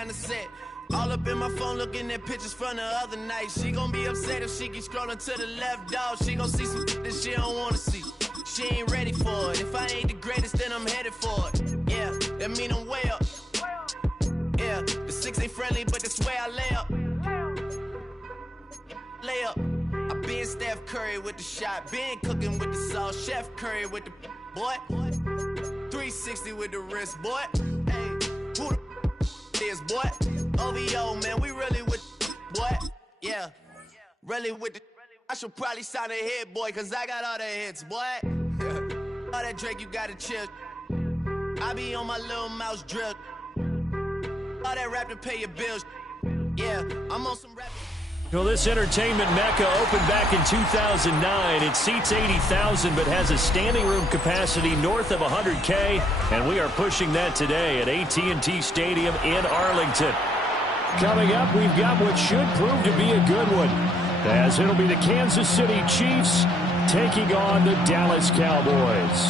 on the set. All up in my phone looking at pictures from the other night. She gon' be upset if she keep scrolling to the left, dog. She gon' see some that she don't wanna see. She ain't ready for it. If I ain't the greatest, then I'm headed for it. Yeah, that mean I'm way up. Yeah, the 6 ain't friendly, but that's where I lay up. Lay up. I been Steph Curry with the shot. Been cooking with the sauce. Chef Curry with the boy. 360 with the wrist, boy. Hey, who the is, boy? OVO, man, we really with boy. Yeah, really with the. I should probably sign a hit, boy, cause I got all the hits, boy. All that Drake, you gotta chill. I be on my little mouse drill. All that rap to pay your bills. Yeah, I'm on some rap. Well, this entertainment mecca opened back in 2009. It seats 80,000 but has a standing room capacity north of 100K, and we are pushing that today at AT&T Stadium in Arlington. Coming up, we've got what should prove to be a good one, as it'll be the Kansas City Chiefs taking on the Dallas Cowboys.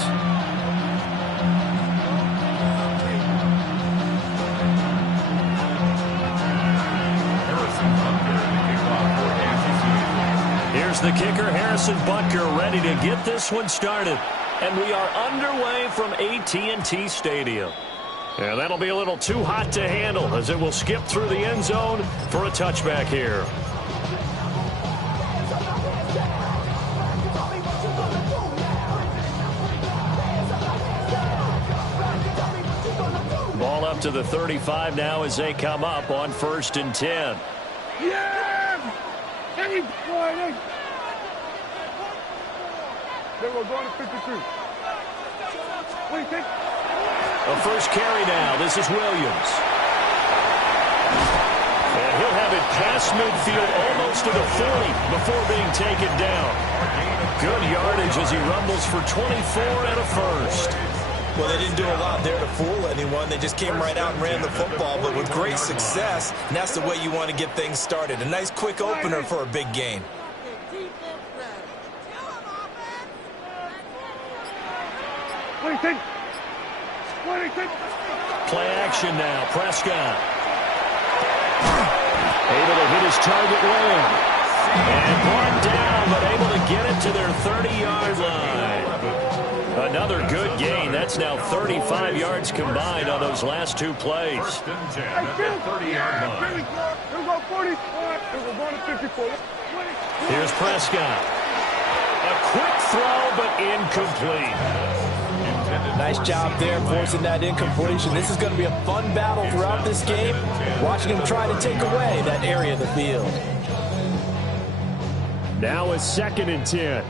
Here's the kicker, Harrison Butker, ready to get this one started. And we are underway from AT&T Stadium. And that'll be a little too hot to handle as it will skip through the end zone for a touchback here. Ball up to the 35 now as they come up on 1st and 10. Yeah! Hey, boy, they were going to 53. What do you think? A first carry now. This is Williams. And he'll have it past midfield almost to the 40 before being taken down. Good yardage as he rumbles for 24 and a first. Well, they didn't do a lot there to fool anyone. They just came right out and ran the football, but with great success, and that's the way you want to get things started. A nice quick opener for a big gain. What do you think? What do you think? Play action now. Prescott. Able to hit his target lane. And brought down, but able to get it to their 30-yard line. Another good gain. That's now 35 yards combined on those last two plays. 30-yard line. Here's Prescott. A quick throw, but incomplete. Nice job there forcing that incompletion. This is going to be a fun battle throughout this game. Watching him try to take away that area of the field. Now a 2nd and 10.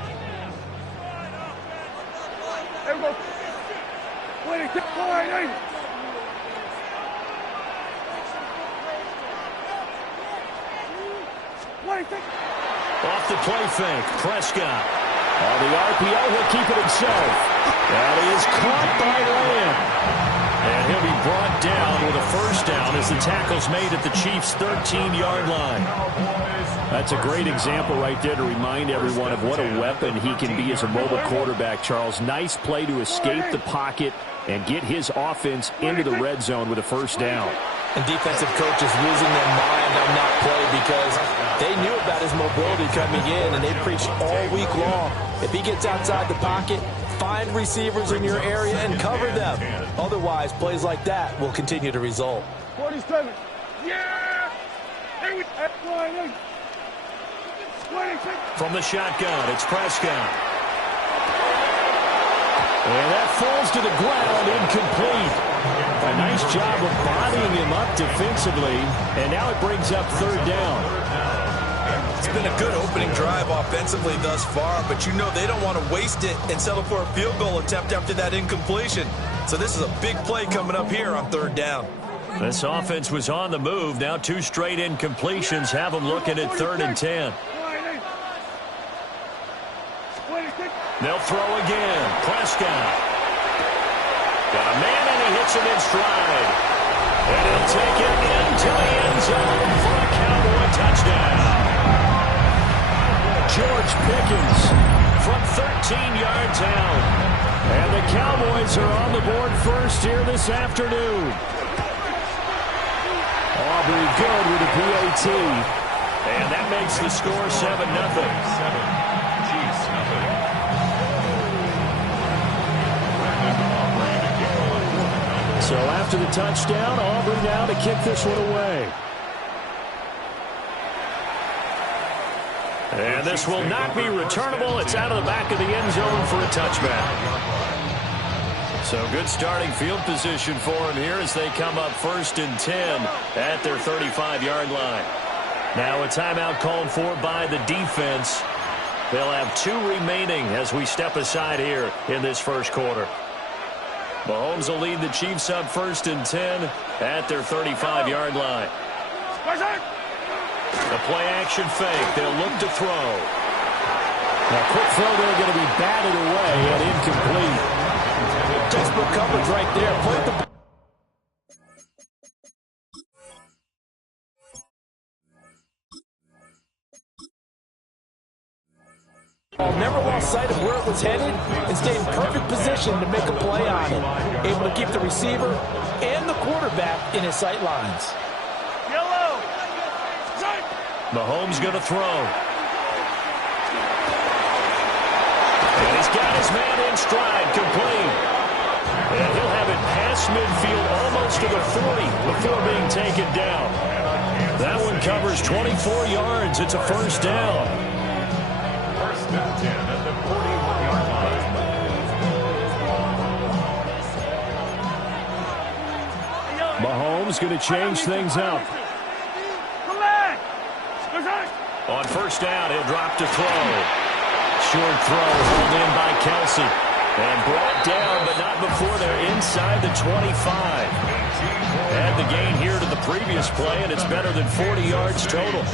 Off the play fake, Prescott. On the RPO, he'll keep it himself. That is caught by Lamb. And he'll be brought down with a first down as the tackle's made at the Chiefs' 13-yard line. That's a great example right there to remind everyone of what a weapon he can be as a mobile quarterback, Charles. Nice play to escape the pocket and get his offense into the red zone with a first down. And defensive coaches losing their mind on that play because they knew about his mobility coming in, and they preached all week long. If he gets outside the pocket, find receivers in your area and cover them. Otherwise, plays like that will continue to result. 47. Yeah! From the shotgun, it's Prescott. And that falls to the ground, incomplete. A nice job of bodying him up defensively, and now it brings up 3rd down. It's been a good opening drive offensively thus far, but you know they don't want to waste it and settle for a field goal attempt after that incompletion. So this is a big play coming up here on 3rd down. This offense was on the move. Now 2 straight incompletions have them looking at 3rd and 10. They'll throw again. Prescott. Got a man, and he hits him in stride. And he'll take it into the end zone for a Cowboy touchdown. George Pickens from 13 yards out. And the Cowboys are on the board first here this afternoon. Aubrey good with a PAT. And that makes the score 7-0. So after the touchdown, Aubrey now to kick this one away. And this will not be returnable. It's out of the back of the end zone for a touchback. So good starting field position for him here as they come up 1st and 10 at their 35-yard line. Now a timeout called for by the defense. They'll have 2 remaining as we step aside here in this first quarter. Mahomes will lead the Chiefs up 1st and 10 at their 35-yard line. The play-action fake. They'll look to throw. Now, quick throw there going to be batted away and incomplete. Textbook coverage right there. Played the ball. Never lost sight of where it was headed and stayed in perfect position to make a play on it. Able to keep the receiver and the quarterback in his sight lines. Mahomes going to throw. And he's got his man in stride, complete. And he'll have it past midfield almost to the 40 before being taken down. That one covers 24 yards. It's a first down. First and 10 at the 41-yard line. Mahomes going to change things up. On first down, he'll drop to throw. Short throw hauled in by Kelsey. And brought down, but not before they're inside the 25. Add the gain here to the previous play, and it's better than 40 yards total.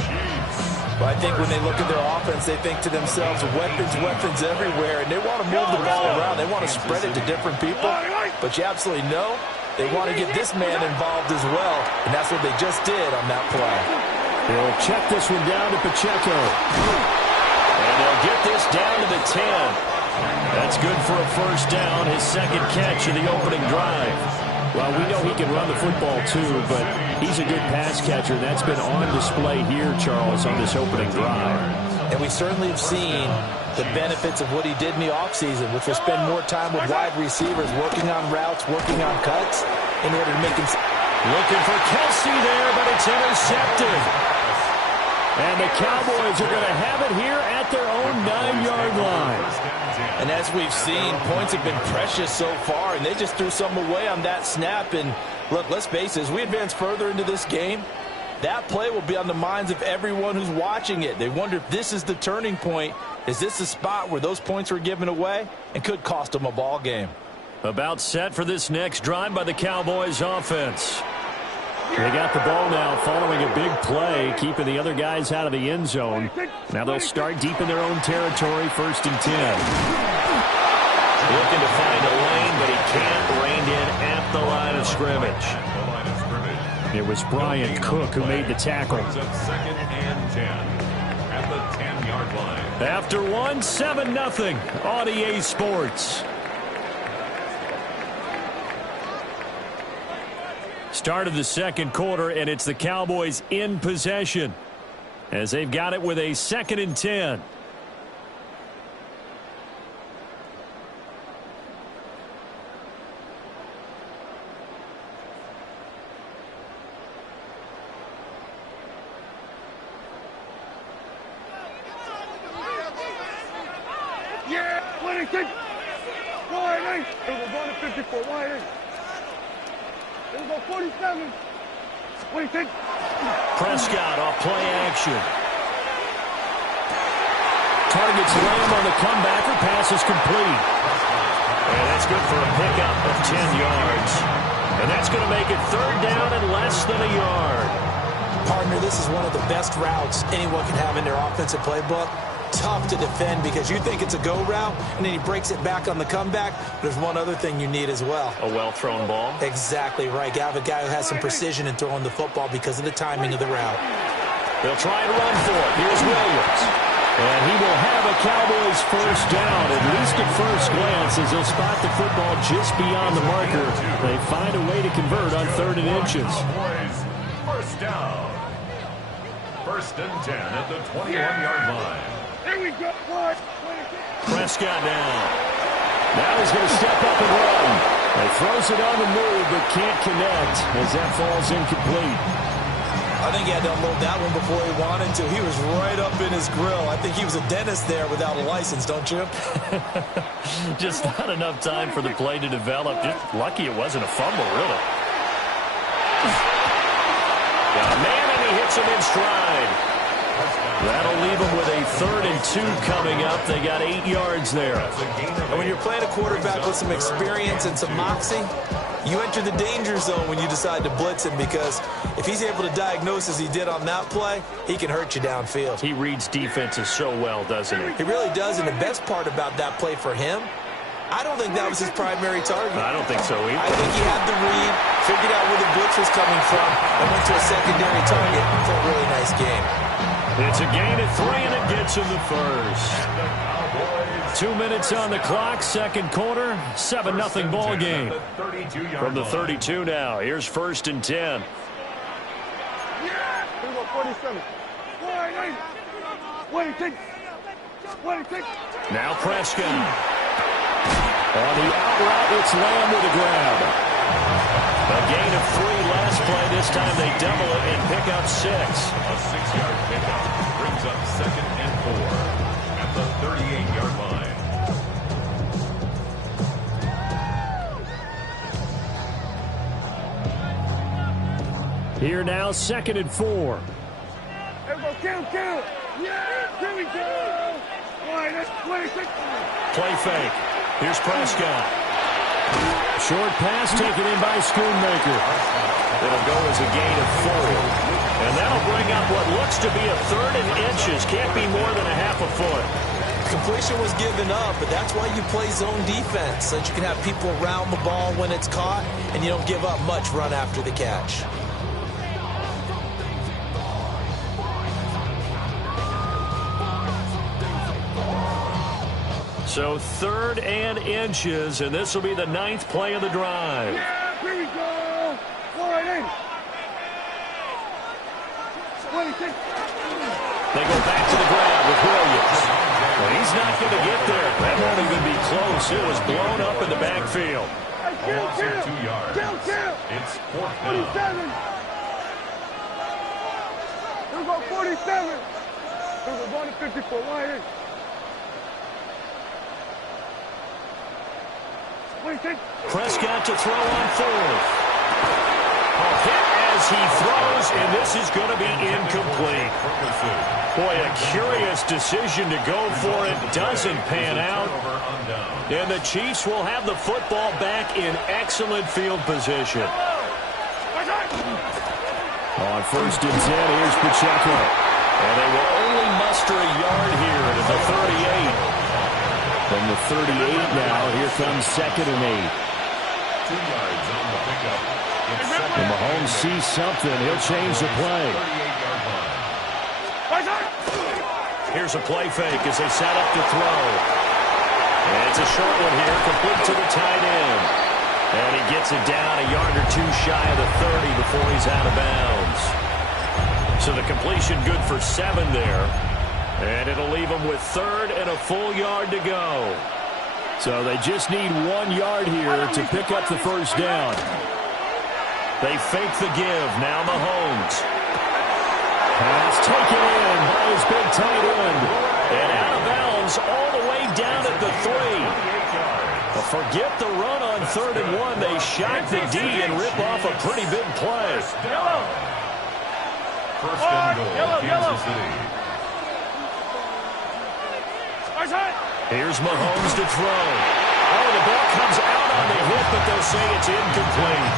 But I think when they look at their offense, they think to themselves, weapons everywhere, and they want to move the ball around. They want to spread it to different people. But you absolutely know they want to get this man involved as well, and that's what they just did on that play. They'll check this one down to Pacheco. And they'll get this down to the 10. That's good for a first down, his second catch of the opening drive. Well, we know he can run the football too, but he's a good pass catcher. That's been on display here, Charles, on this opening drive. And we certainly have seen the benefits of what he did in the offseason, which was spend more time with wide receivers, working on routes, working on cuts, in order to make him... Looking for Kelsey there, but it's intercepted. And the Cowboys are going to have it here at their own 9-yard line. And as we've seen, points have been precious so far, and they just threw some away on that snap. And look, let's face it, as we advance further into this game, that play will be on the minds of everyone who's watching it. They wonder if this is the turning point. Is this the spot where those points were given away and could cost them a ball game? About set for this next drive by the Cowboys offense. They got the ball now following a big play, keeping the other guys out of the end zone. Now they'll start deep in their own territory, 1st and 10. Looking to find a lane, but he can't. Reined in at the line of scrimmage. It was Brian Cook who made the tackle. 2nd and 10 at the 10-yard line. After one, 7-0 on EA Sports. Start of the second quarter, and it's the Cowboys in possession as they've got it with a 2nd and 10. Yeah, 26. Wide 8. It was going to 54. Wide 8. It was on 47. 26. Prescott off play action. Targets Lamb on the comeback. Her pass is complete. And that's good for a pickup of 10 yards. And that's going to make it 3rd down and less than a yard. Partner, this is one of the best routes anyone can have in their offensive playbook. Tough to defend because you think it's a go route, and then he breaks it back on the comeback. There's one other thing you need as well. A well-thrown ball. Exactly right. You have a guy who has some precision in throwing the football because of the timing of the route. They'll try and run for it. Here's Williams. And he will have a Cowboys first down, at least at first glance, as they'll spot the football just beyond the marker. They find a way to convert on 3rd and inches. First First down. First and 10 at the 21-yard line. Here we go. Prescott now. Now he's going to step up and run. He throws it on the move, but can't connect as that falls incomplete. I think he had to unload that one before he wanted to. He was right up in his grill. I think he was a dentist there without a license, don't you? Just not enough time for the play to develop. Just lucky it wasn't a fumble, really. Got a man, and he hits him in stride. That'll leave him with a 3rd and 2 coming up. They got 8 yards there. And when you're playing a quarterback with some experience and some moxie, you enter the danger zone when you decide to blitz him, because if he's able to diagnose as he did on that play, he can hurt you downfield. He reads defenses so well, doesn't he? He really does, and the best part about that play for him, I don't think that was his primary target. I don't think so either. I think he had the read, figured out where the blitz was coming from, and went to a secondary target for a really nice game. It's a gain of 3, and it gets him the first. 2 minutes on the clock, second quarter, 7-0 ball game. From the 32 now, here's 1st and 10. Here we go, 47. Wait. Now Prescott. On the out route, it's Lamb with a grab. A gain of 3 last play. This time they double it and pick up 6. A 6-yard pickup brings up 2nd and 4 at the 38-yard line. Here now, 2nd and 4. Here we go, count. Yeah, here we go. 26. Play fake. Here's Prescott. Short pass taken in by Schoonmaker. It'll go as a gain of 4. And that'll bring up what looks to be a 3rd and inches. Can't be more than a half a foot. Completion was given up, but that's why you play zone defense, so that you can have people around the ball when it's caught, and you don't give up much run after the catch. So 3rd and inches, and this will be the 9th play of the drive. Yeah, here we go. 26. They go back to the grab with Williams. Well, he's not going to get there. That won't even be close. It was blown up in the backfield. A loss of 2 yards. It's 4th down. 47. Here we go, 47. Here we go, going to 54. Wide in. 26. Prescott to throw on 4th. A hit as he throws, and this is going to be incomplete. Boy, a curious decision to go for it. Doesn't pan out. And the Chiefs will have the football back in excellent field position. On 1st and 10, here's Pacheco. And they will only muster a yard here at the 38. From the 38 now, here comes 2nd and 8. 2 yards on the pickup. And Mahomes sees something. He'll change the play. Here's a play fake as they set up to throw. And it's a short one here, complete to the tight end. And he gets it down a yard or 2 shy of the 30 before he's out of bounds. So the completion good for 7 there. And it'll leave them with 3rd and a full yard to go. So they just need 1 yard here to pick up the first down. They fake the give. Now Mahomes. Pass taken in by his big tight end. And out of bounds all the way down at the 3. Well, forget the run on 3rd and 1. They shot the D and rip off a pretty big play. First and goal, Kansas City. Here's Mahomes to throw. Oh, the ball comes out on the hit, but they'll say it's incomplete.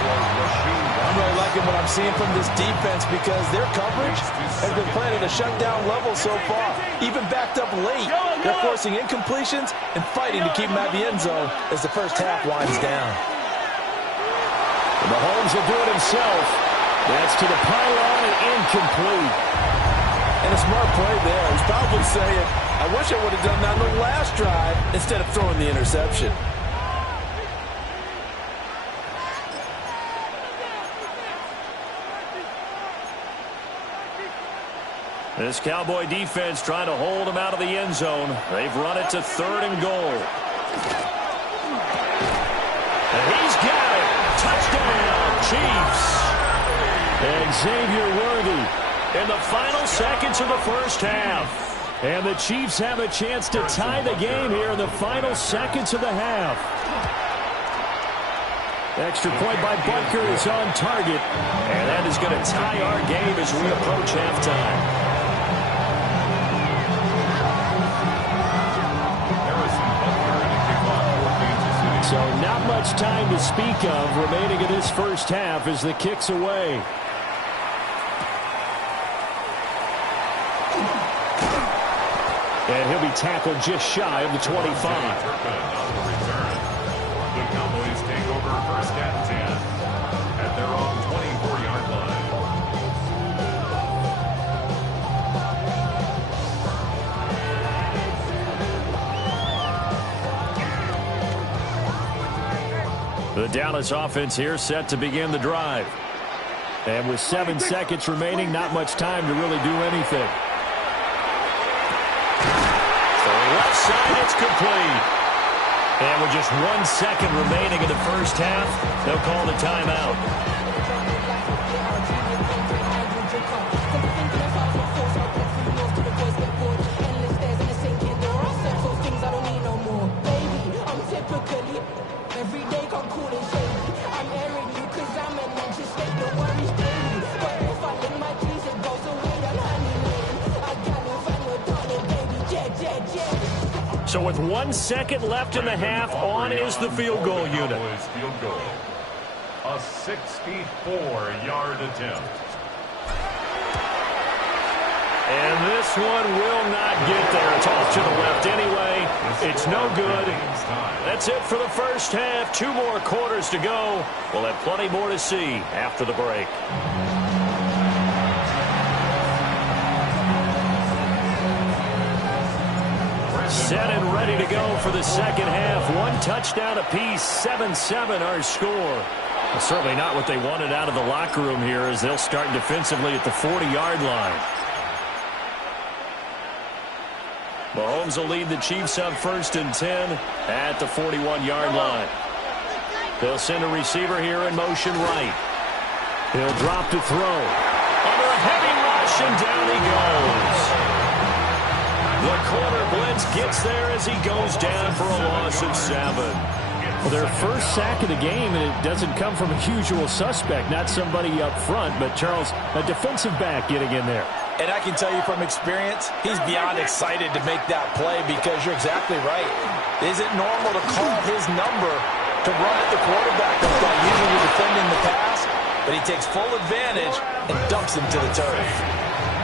I'm really liking what I'm seeing from this defense, because their coverage has been playing at a shutdown level so far. Even backed up late, they're forcing incompletions and fighting to keep them out of the end zone as the first half winds down. Mahomes will do it himself. That's to the pylon and incomplete. And a smart play there. He's probably saying, I wish I would have done that on the last drive instead of throwing the interception. This Cowboy defense trying to hold him out of the end zone. They've run it to 3rd and goal. And he's got it. Touchdown, Chiefs. And Xavier Worthy in the final seconds of the first half. And the Chiefs have a chance to tie the game here in the final seconds of the half. Extra point by Butker is on target. And that is going to tie our game as we approach halftime. So not much time to speak of remaining in this first half as the kick's away. And he'll be tackled just shy of the 25. The Cowboys take over 1st and 10 at their own 24-yard line. The Dallas offense here set to begin the drive. And with 7 seconds remaining, not much time to really do anything. So left side, it's complete. And with just 1 second remaining in the first half, they'll call the timeout. So with 1 second left in the half, on is the field goal unit. Field goal. A 64-yard attempt. And this one will not get there. It's off to the left anyway. It's no good. That's it for the first half. 2 more quarters to go. We'll have plenty more to see after the break. Set and ready to go for the second half. 1 touchdown apiece, 7-7 our score. Well, certainly not what they wanted out of the locker room here as they'll start defensively at the 40-yard line. Mahomes will lead the Chiefs up 1st and 10 at the 41-yard line. They'll send a receiver here in motion right. He'll drop to throw. Under a heavy rush, and down he goes. The corner blitz gets there as he goes down for a loss of 7. Well, their first sack of the game, and it doesn't come from a usual suspect, not somebody up front, but Charles, a defensive back getting in there. And I can tell you from experience, he's beyond excited to make that play because you're exactly right. Is it normal to call his number to run at the quarterback that's not usually defending the pass? But he takes full advantage and dumps him to the turf.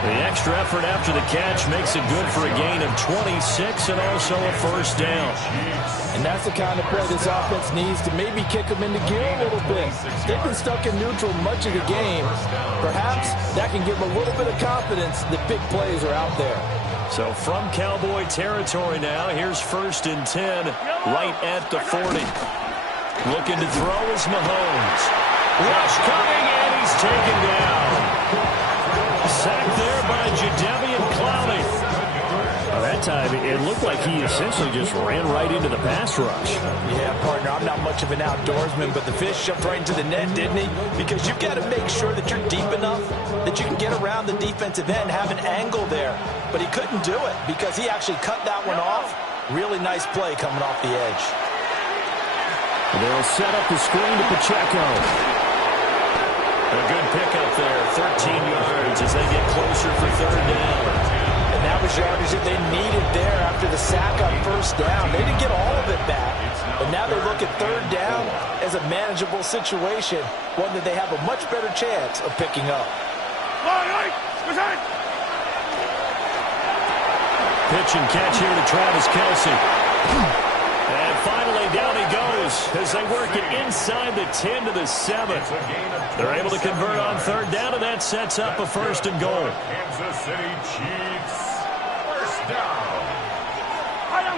The extra effort after the catch makes it good for a gain of 26 and also a first down. And that's the kind of play this offense needs to maybe kick them into gear a little bit. They've been stuck in neutral much of the game. Perhaps that can give them a little bit of confidence that big plays are out there. So from Cowboy territory now, here's 1st and 10 right at the 40. Looking to throw is Mahomes. Rush coming, and he's taken down. Sacked there by Jadeveon Clowney. That time, it looked like he essentially just ran right into the pass rush. Yeah, partner, I'm not much of an outdoorsman, but the fish jumped right into the net, didn't he? Because you've got to make sure that you're deep enough that you can get around the defensive end, have an angle there. But he couldn't do it because he actually cut that one off. Really nice play coming off the edge. They'll set up the screen to Pacheco. A good pickup there, 13 yards as they get closer for 3rd down. And that was yardage that they needed there after the sack on 1st down. They didn't get all of it back, but now they look at 3rd down as a manageable situation, one that they have a much better chance of picking up. Pitch and catch here to Travis Kelce. And finally, down he goes as they work it inside the 10 to the 7. They're able to convert on 3rd down, and that sets up a 1st and goal. Kansas City Chiefs, 1st down.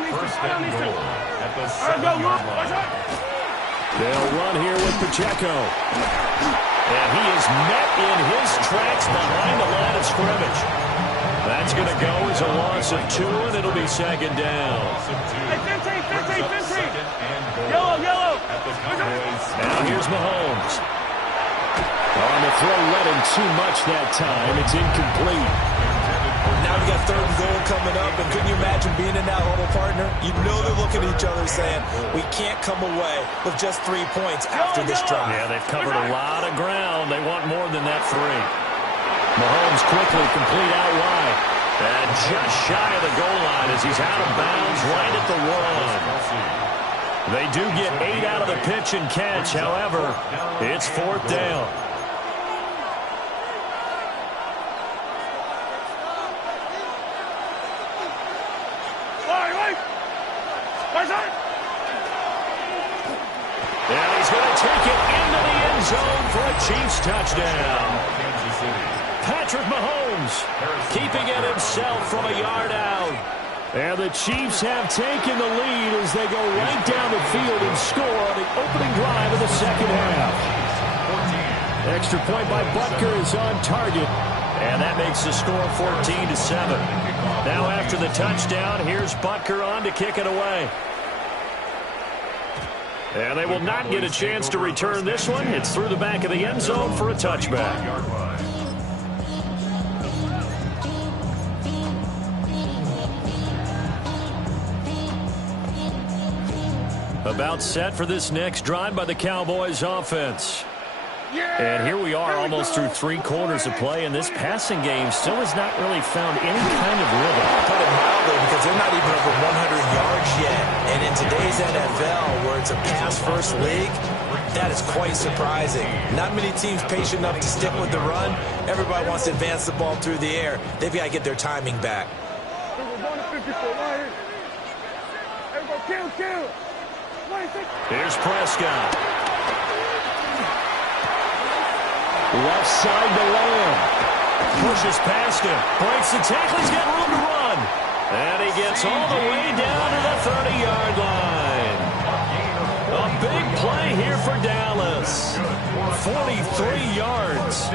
1st and goal at the 7-yard line. They'll run here with Pacheco. And he is met in his tracks behind the line of scrimmage. That's going to go as a loss of 2, and it'll be second down. Hey, 15. Yellow. Now here's Mahomes. On the throw, led him too much that time. It's incomplete. Now we got 3rd and goal coming up, and couldn't you imagine being in that huddle, partner? You know they're looking at each other saying, we can't come away with just 3 points after this drive. Yeah, they've covered a lot of ground. They want more than that 3. Mahomes quickly complete out wide. And just shy of the goal line as he's out of bounds right at the 1. They do get 8 out of the pitch and catch. However, it's 4th down. And he's going to take it into the end zone for a Chiefs touchdown. Patrick Mahomes keeping it himself from a yard out. And the Chiefs have taken the lead as they go right down the field and score on the opening drive of the second half. Extra point by Butker is on target. And that makes the score 14-7. Now after the touchdown, here's Butker on to kick it away. And they will not get a chance to return this one. It's through the back of the end zone for a touchback. About set for this next drive by the Cowboys offense. And here we are almost through 3 quarters of play, and this passing game still has not really found any kind of rhythm. Put it mildly, because they're not even over 100 yards yet. And in today's NFL, where it's a pass-first league, that is quite surprising. Not many teams patient enough to stick with the run. Everybody wants to advance the ball through the air. They've got to get their timing back. Here's Prescott. Left side to Lamb. Pushes past him. Breaks the tackle. He's got room to run. And he gets all the way down to the 30-yard line. A big play here for Dallas. 43 yards.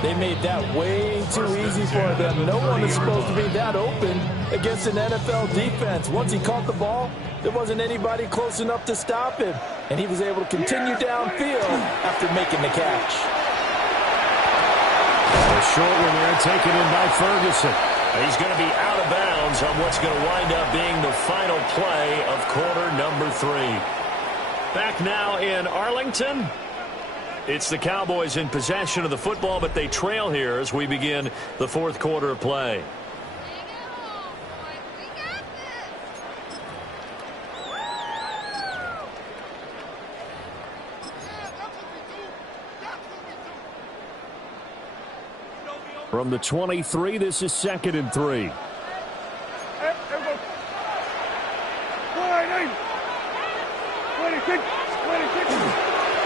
They made that way too easy for them. No one is supposed to be that open against an NFL defense. Once he caught the ball, there wasn't anybody close enough to stop him. And he was able to continue downfield after making the catch. A short one there taken in by Ferguson. He's going to be out of bounds on what's going to wind up being the final play of quarter number 3. Back now in Arlington. It's the Cowboys in possession of the football, but they trail here as we begin the 4th quarter of play. From the 23, this is 2nd and 3.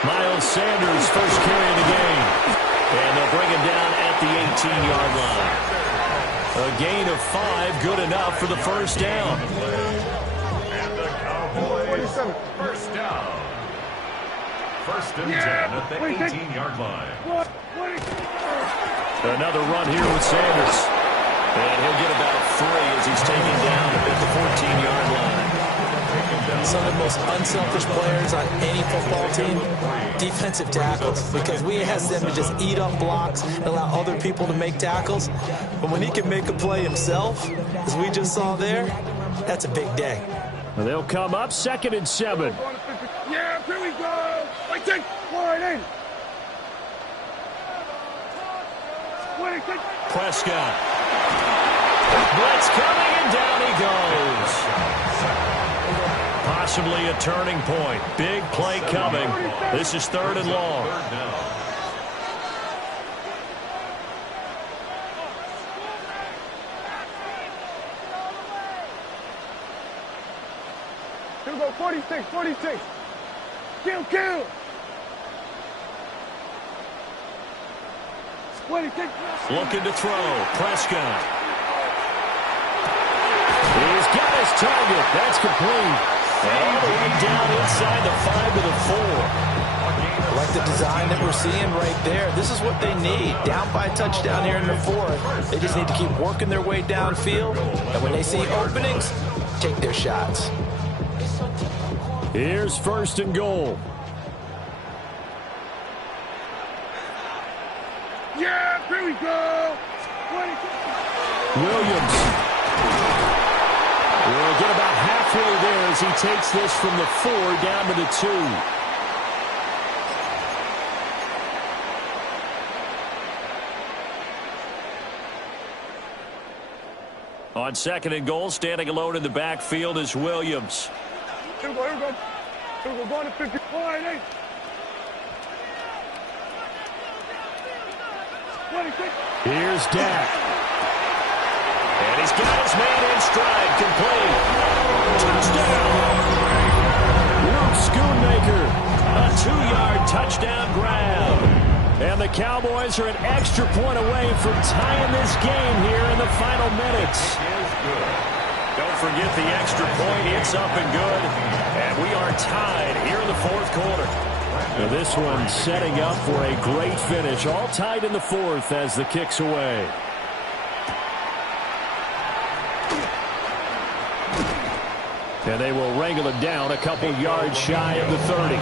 Miles Sanders first carry of the game. And they'll bring him down at the 18-yard line. A gain of 5, good enough for the first down. And the Cowboys, first down. 1st and 10 at the 18-yard line. Another run here with Sanders. And he'll get about 3 as he's taken down at the 14-yard line. Some of the most unselfish players on any football team, defensive tackles, because we ask them to just eat up blocks and allow other people to make tackles. But when he can make a play himself, as we just saw there, that's a big day. And they'll come up 2nd and 7. Yeah, here we go. Wait, take one in. Prescott. Blitz coming, and down he goes. Possibly a turning point. Big play coming. This is 3rd and long. Here we go, 46. Kill. Looking to throw. Prescott. He's got his target. That's complete. And all the way down inside the 5 to the 4. I like the design that we're seeing right there. This is what they need. Down by a touchdown here in the fourth. They just need to keep working their way downfield. And when they see openings, take their shots. Here's 1st and goal. Yeah, here we go. Williams will get about halfway there as he takes this from the 4 down to the 2. On 2nd and goal, standing alone in the backfield is Williams. Here we go, here we go. Here we go, going to 50. Wide 8. 26. Here's Dak. And he's got his man in stride, complete. Touchdown! Luke Schoonmaker, a 2-yard touchdown grab. And the Cowboys are an extra point away from tying this game here in the final minutes. Don't forget the extra point. It's up and good. And we are tied here in the 4th quarter. Now this one setting up for a great finish. All tied in the 4th as the kick's away. And they will wrangle it down a couple yards shy of the 30.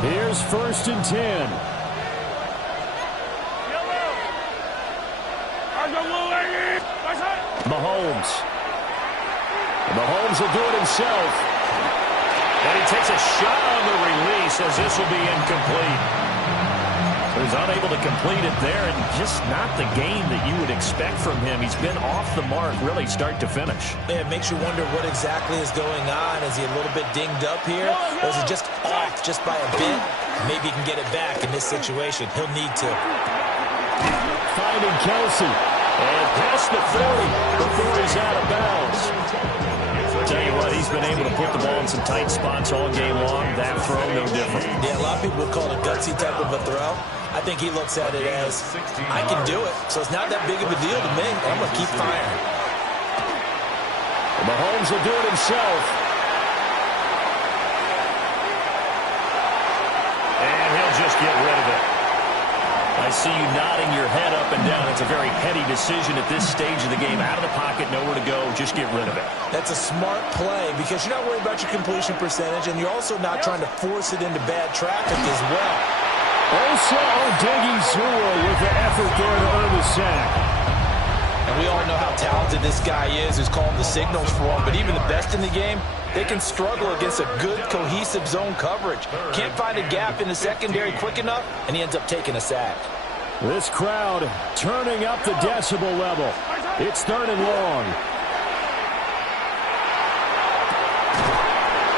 Here's 1st and 10. Mahomes. Mahomes will do it himself. And he takes a shot on the release as this will be incomplete. So he's unable to complete it there, and just not the game that you would expect from him. He's been off the mark really start to finish. Yeah, it makes you wonder what exactly is going on. Is he a little bit dinged up here? Or is he just off just by a bit? Maybe he can get it back in this situation. He'll need to. Finding Kelsey. And past the 40 before he's out of bounds. Tell you what, he's been able to put the ball in some tight spots all game long. That throw, no different. Yeah, a lot of people would call it a gutsy type of a throw. I think he looks at it as, I can do it, so it's not that big of a deal to me. I'm going to keep firing. Mahomes will do it himself. And he'll just get rid of it. I see you nodding your head up and down. It's a very heady decision at this stage of the game. Out of the pocket, nowhere to go. Just get rid of it. That's a smart play because you're not worried about your completion percentage, and you're also not trying to force it into bad traffic as well. Osa Odighizuwa with the effort there to earn the sack. And we all know how talented this guy is who's calling the signals for him, but even the best in the game, they can struggle against a good, cohesive zone coverage. Can't find a gap in the secondary quick enough, and he ends up taking a sack. This crowd turning up the decibel level. It's 3rd and long.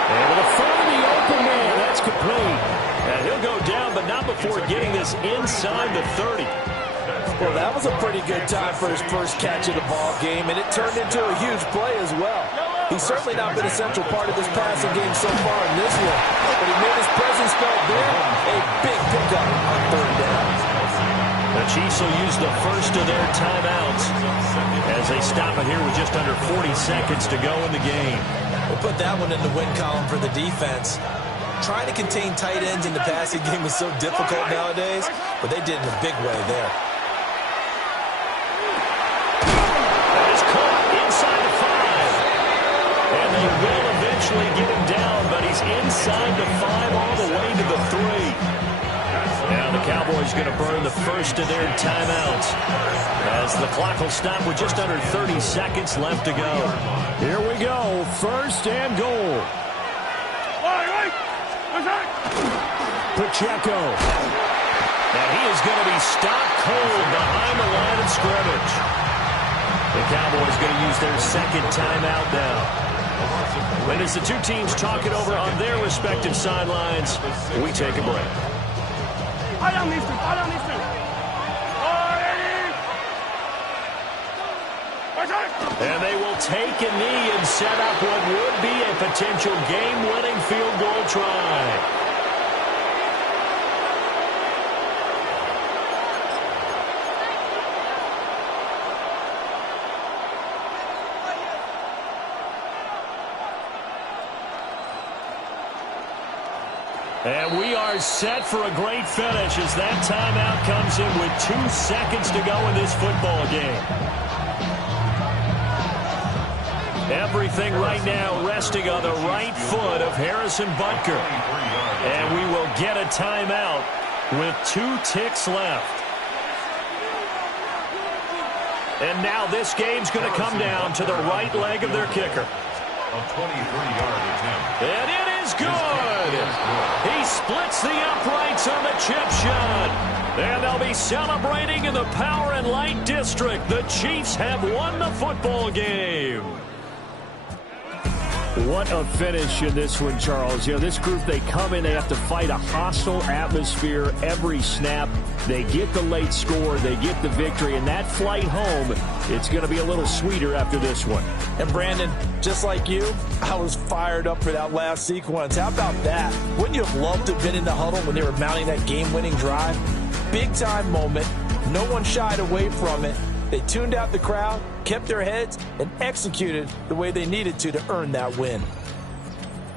Able to find the open man. That's complete. And he'll go down, but not before getting this inside the 30. Well, that was a pretty good time for his first catch of the ball game, and it turned into a huge play as well. He's certainly not been a central part of this passing game so far in this one, but he made his presence felt there. A big pickup on 3rd down. The Chiefs will use the first of their timeouts as they stop it here with just under 40 seconds to go in the game. We'll put that one in the win column for the defense. Trying to contain tight ends in the passing game is so difficult nowadays, but they did it in a big way there. That is caught inside the 5. And they will eventually get him down, but he's inside the 5 all the way to the 3. Now the Cowboys going to burn the first of their timeouts as the clock will stop with just under 30 seconds left to go. Here we go, 1st and goal. Pacheco. And he is going to be stopped cold behind the line of scrimmage. The Cowboys going to use their 2nd timeout now. And as the two teams talk it over on their respective sidelines, we take a break. And they will take a knee and set up what would be a potential game-winning field goal try. And we are set for a great finish as that timeout comes in with 2 seconds to go in this football game. Everything right now resting on the right foot of Harrison Butker. And we will get a timeout with 2 ticks left. And now this game's going to come down to the right leg of their kicker. A 23-yard attempt. And it is good. He splits the uprights on the chip shot. And they'll be celebrating in the Power and Light District. The Chiefs have won the football game. What a finish in this one, Charles. You know, this group, they come in, they have to fight a hostile atmosphere every snap. They get the late score, they get the victory, and that flight home, it's going to be a little sweeter after this one. And Brandon, just like you, I was fired up for that last sequence. How about that? Wouldn't you have loved to have been in the huddle when they were mounting that game-winning drive? Big-time moment. No one shied away from it. They tuned out the crowd, kept their heads, and executed the way they needed to earn that win.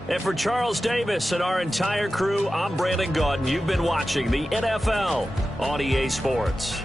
And for Charles Davis and our entire crew, I'm Brandon Gaudin. You've been watching the NFL on EA Sports.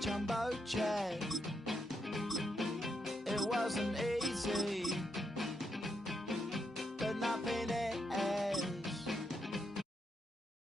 Jumbo jet. It wasn't easy.